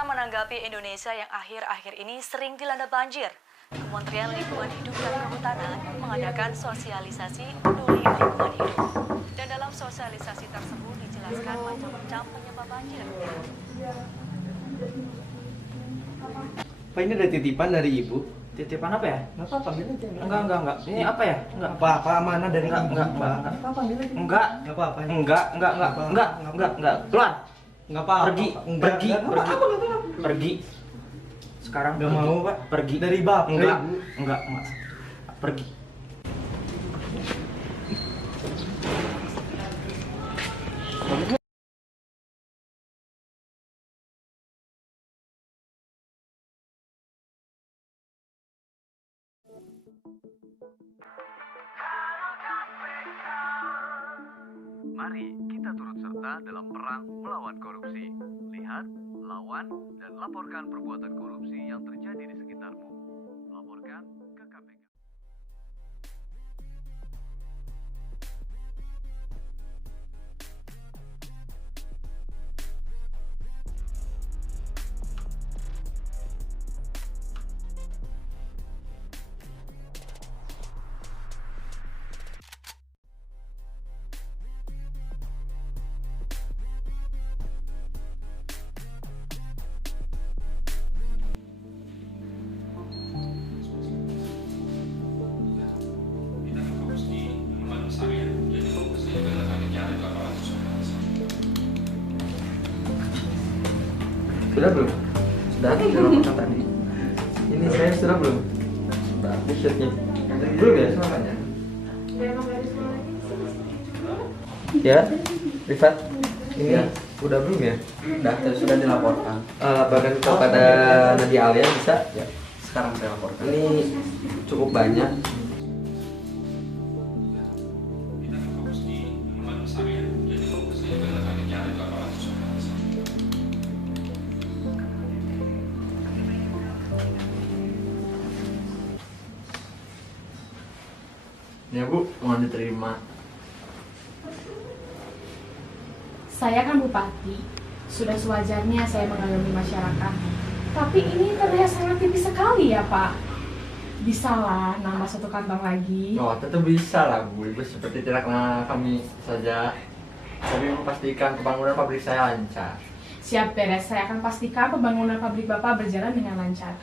Pemirsa, menanggapi Indonesia yang akhir-akhir ini sering dilanda banjir, Kementerian Lingkungan Hidup dan Kehutanan mengadakan sosialisasi peduli lingkungan hidup. Dan dalam sosialisasi tersebut dijelaskan macam-macam penyebab banjir. Pak, ini ada titipan dari ibu. Titipan apa ya? Nggak apa-apa, ambil aja. Enggak. Ini apa ya? Enggak. Apa amanah dari ibu? Enggak. Nggak apa-apa, ambil aja. Enggak. Nggak apa-apa. Enggak. Keluar. Nggak apa-apa. Pergi. Sekarang Nggak mau, Pak. Pergi. Dari bapak. Enggak. Pergi. Mari kita turut serta dalam perang melawan korupsi. Lihat, lawan, dan laporkan perbuatan korupsi yang terjadi di sekitarmu. Laporkan ke KPK. Sudah belum? Sudah dilaporkan tadi. Ini saya sudah belum? Sudah. T-shirtnya. Belum ya? Semuanya. Ya, Rifat. Ini Ya. udah belum ya? Sudah dilaporkan. Bahkan kepada Nadia Alia bisa? Ya. Sekarang saya laporkan. Ini cukup banyak. Ya Bu, mohon diterima. Saya kan bupati, sudah sewajarnya saya mengayomi masyarakat. Tapi ini terlihat sangat tipis sekali ya Pak. Bisalah nambah satu kantong lagi. Oh, tentu bisa lah Bu, Ibu seperti tidak kenal kami saja. Tapi Ibu pastikan pembangunan pabrik saya lancar. Siap beres, saya akan pastikan pembangunan pabrik Bapak berjalan dengan lancar.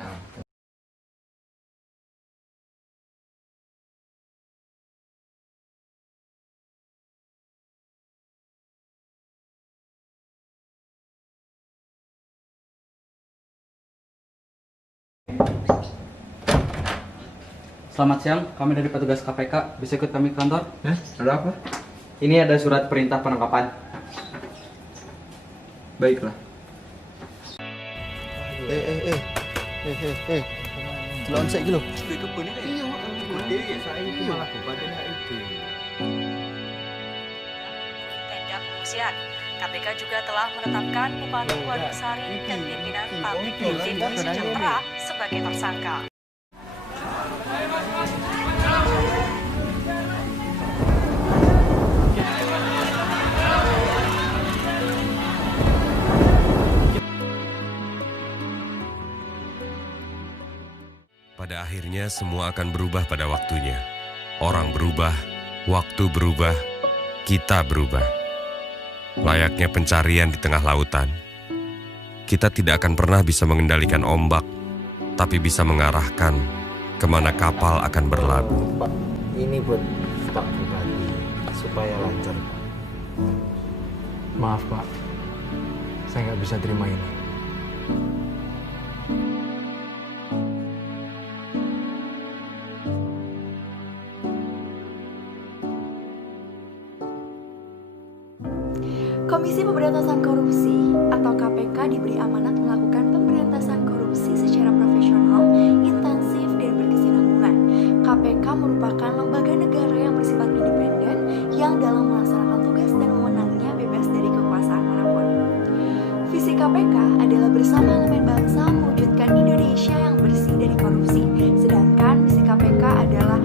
Selamat siang, kami dari petugas KPK. Bisa ikut kami ke kantor? Ada apa? Ini ada surat perintah penangkapan. Baiklah. Lawan saya gitu. Tenda pengungsian. KPK juga telah menetapkan Bupati Wanusari dan pimpinan pabrik Indonesia Sejahtera sebagai tersangka. Pada akhirnya semua akan berubah pada waktunya. Orang berubah, waktu berubah, kita berubah. Layaknya pencarian di tengah lautan. Kita tidak akan pernah bisa mengendalikan ombak, tapi bisa mengarahkan kemana kapal akan berlabuh. Pak, ini buat Pak Bupati supaya lancar. Maaf Pak, saya nggak bisa terima ini. Komisi Pemberantasan Korupsi atau KPK diberi amanat melakukan pemberantasan korupsi secara profesional, intensif, dan berkesinambungan. KPK merupakan lembaga negara yang bersifat independen yang dalam melaksanakan tugas dan wewenangnya bebas dari kekuasaan manapun. Visi KPK adalah bersama elemen bangsa mewujudkan Indonesia yang bersih dari korupsi, sedangkan misi KPK adalah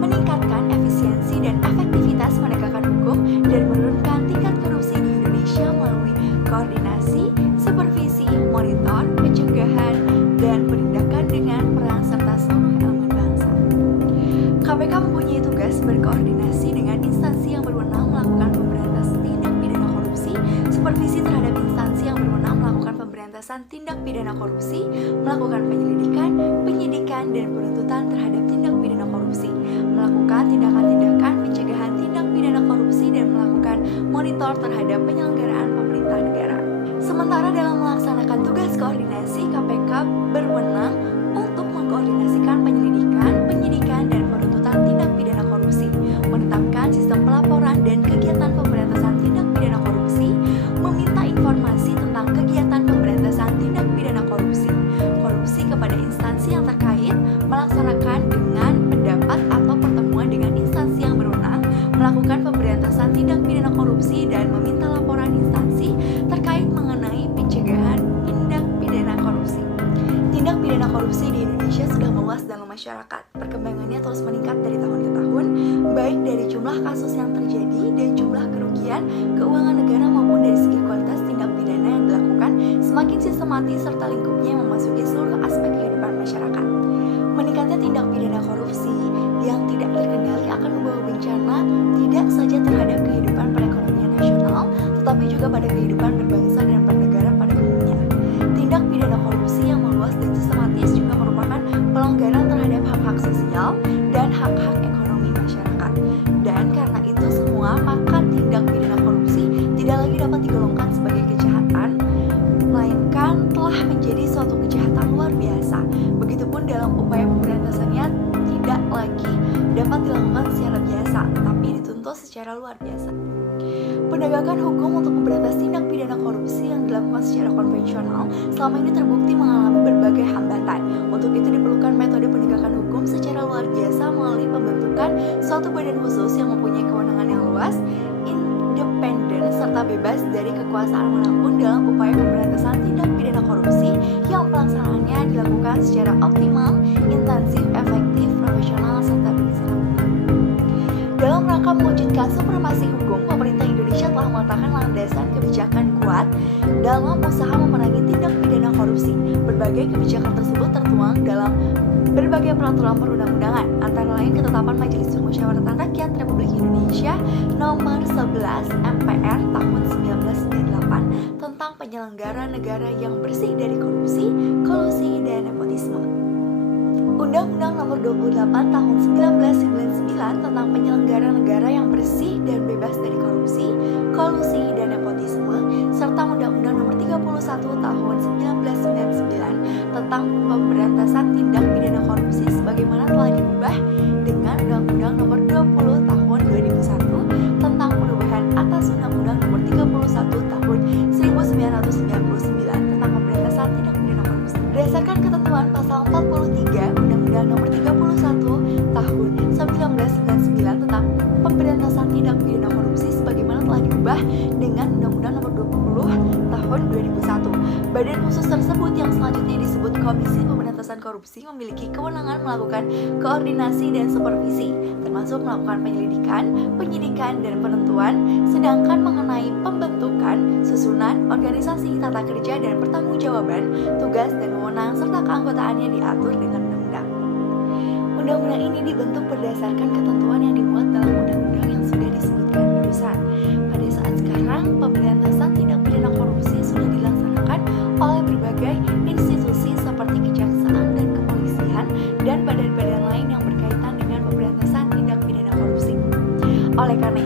meningkatkan efisiensi dan efektivitas penegakan hukum dan menurunkan tingkat korupsi di Indonesia melalui koordinasi, supervisi, monitor, KPK mempunyai tugas berkoordinasi dengan instansi yang berwenang melakukan pemberantasan tindak pidana korupsi, supervisi terhadap instansi yang berwenang melakukan pemberantasan tindak pidana korupsi, melakukan penyelidikan, penyidikan, dan penuntutan terhadap tindak pidana korupsi, melakukan tindakan-tindakan pencegahan tindak pidana korupsi, dan melakukan monitor terhadap penyelenggaraan pemerintah negara. Sementara dalam melaksanakan tugas koordinasi, KPK berwenang untuk mengkoordinasikan penyelidikan, penyidikan, dan penuntutan tindak pidana korupsi, menetapkan sistem pelaporan dan kegiatan pemberantasan tindak pidana korupsi, meminta informasi tentang kegiatan pemberantasan tindak pidana korupsi kepada instansi yang terkait, melaksanakan dengan pendapat atau pertemuan dengan instansi yang berwenang, melakukan pemberantasan tindak pidana korupsi, dan meminta laporan instansi terkait mengenai pencegahan tindak pidana korupsi. Tindak pidana korupsi di Indonesia sudah meluas dalam masyarakat. Perkembangannya terus meningkat dari tahun ke tahun, baik dari jumlah kasus yang terjadi dan jumlah kerugian keuangan negara maupun dari segi kualitas tindak pidana yang dilakukan semakin sistematis serta lingkupnya yang memasuki seluruh aspek kehidupan masyarakat. Meningkatnya tindak pidana korupsi yang tidak terkendali akan membawa bencana tidak saja terhadap kehidupan perekonomian nasional, tetapi juga pada kehidupan berbangsa dan bernegara pada umumnya. Tindak pidana korupsi yang meluas dan sistematis juga merupakan pelanggaran terhadap hak-hak sosial dan hak-hak ekonomi masyarakat. Dan karena itu semua, maka tindak pidana korupsi tidak lagi dapat digolongkan sebagai kejahatan, melainkan telah menjadi suatu kejahatan luar biasa. Begitupun dalam upaya pemberantasannya tidak lagi dapat dilakukan secara biasa, tetapi dituntut secara luar biasa. Penegakan hukum untuk memberantas tindak pidana korupsi yang dilakukan secara konvensional selama ini terbukti mengalami berbagai hambatan. Untuk itu diperlukan metode penegakan hukum secara luar biasa melalui pembentukan suatu badan khusus yang mempunyai kewenangan yang luas, independen, serta bebas dari kekuasaan manapun dalam upaya pemberantasan tindak pidana korupsi yang pelaksanaannya dilakukan secara optimal, intensif, efektif, profesional, serta berkesinambungan. Dalam rangka mewujudkan supremasi hukum, pemerintah Indonesia telah meletakkan landasan kebijakan kuat dalam usaha memerangi tindak pidana korupsi. Berbagai kebijakan tersebut tertuang dalam berbagai peraturan perundang-undangan, antara lain Ketetapan Majelis Permusyawaratan Rakyat Republik Indonesia Nomor 11 MPR Tahun 1998 tentang penyelenggara negara yang bersih dari korupsi, kolusi, dan nepotisme. Undang-Undang Nomor 28 Tahun 1999 tentang penyelenggara negara yang bersih dan bebas dari korupsi, kolusi, dan nepotisme, serta Undang-Undang Nomor 31 Tahun 1999 tentang pemberantasan tindak pidana korupsi sebagaimana telah diubah dengan Undang-Undang Nomor 20 Tahun 2001 tentang perubahan atas Undang-Undang Nomor 31 Tahun 1999 tentang pemberantasan tindak pidana korupsi. Berdasarkan ketentuan pasal 43 Undang-Undang Nomor 31 Tahun 1999 tentang pemberantasan tindak pidana korupsi sebagaimana telah diubah dengan Undang-Undang Nomor 20 Tahun 2001. Badan khusus tersebut yang selanjutnya disebut Komisi Pemberantasan Korupsi memiliki kewenangan melakukan koordinasi dan supervisi, termasuk melakukan penyelidikan, penyidikan, dan penentuan, sedangkan mengenai pembentukan, susunan, organisasi, tata kerja, dan pertanggungjawaban, tugas dan wewenang serta keanggotaannya diatur dengan undang-undang. Undang-undang ini dibentuk berdasarkan ketentuan yang dimuat dalam undang-undang yang sudah disebutkan barusan. Pada saat sekarang, pemberantasan tindak pidana korupsi sudah dilaksanakan oleh berbagai institusi seperti kejaksaan dan kepolisian dan badan-badan lain yang berkaitan dengan pemberantasan tindak pidana korupsi. Oleh karena